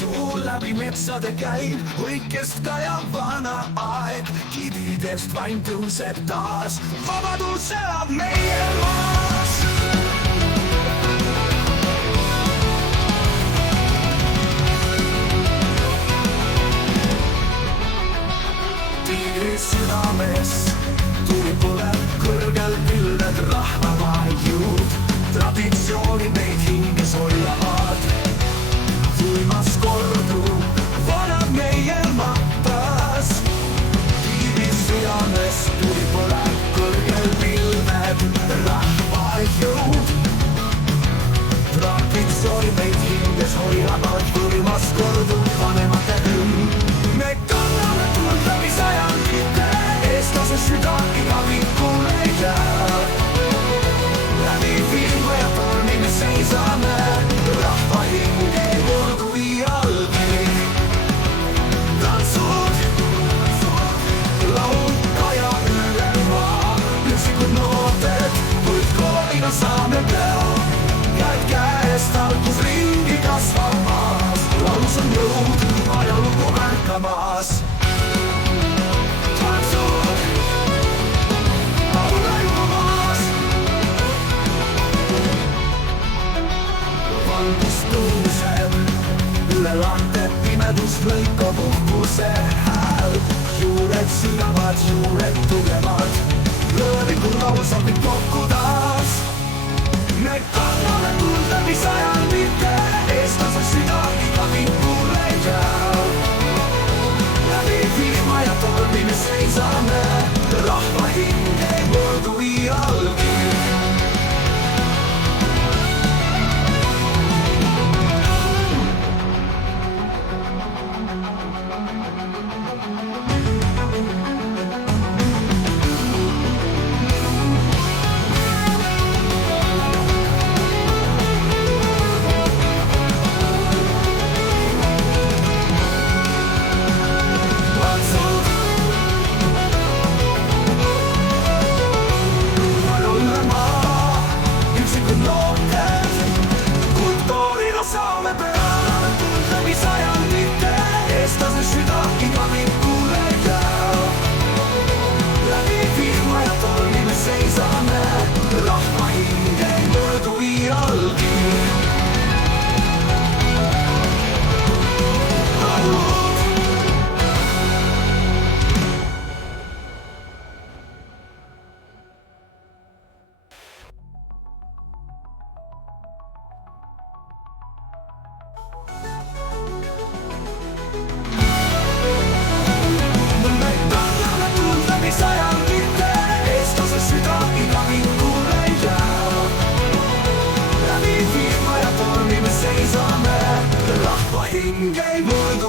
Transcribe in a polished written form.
tuul läbi metsade käib, õigest kaja vana aeg, kividest vaim tõuseb taas, vabadus elab meie maas. Tiiri südames tuli põleb, kõrgel pilved rahvavaajud, traditsioonid meid hinges hoiavad. Tuimas kordub, vanab meie matas. Tiiri südames tuli põleb, kõrgel pilved rahvavaajud, traditsioonid meid hinges hoiavad. Tuimas kordub, vanemate hümn. Me kanname tuld läbi sajandite, eestlase süda iga vinkul ei jää. Läbi filme ja tormi me seisame, rahva hing ei murdu iialgi. Tantsud, laul, kaja üle maa, üksikud noored, põldkoolina saame peo. Käed käest algus ringi kasvab maas, laulus on jõud, ajalugu märkamas. Üle lante pimedust lõikab uhkuse hääl, juured sügavad, juured tugevad, lõõvikul laul saab mind kokku taas. Me kanname tuld läbi sajandite, eestlase süda iga vinkul ei jää. Läbi vihma ja tormi me seisame, rahva hing ei murdu iialgi. Hing ei murdu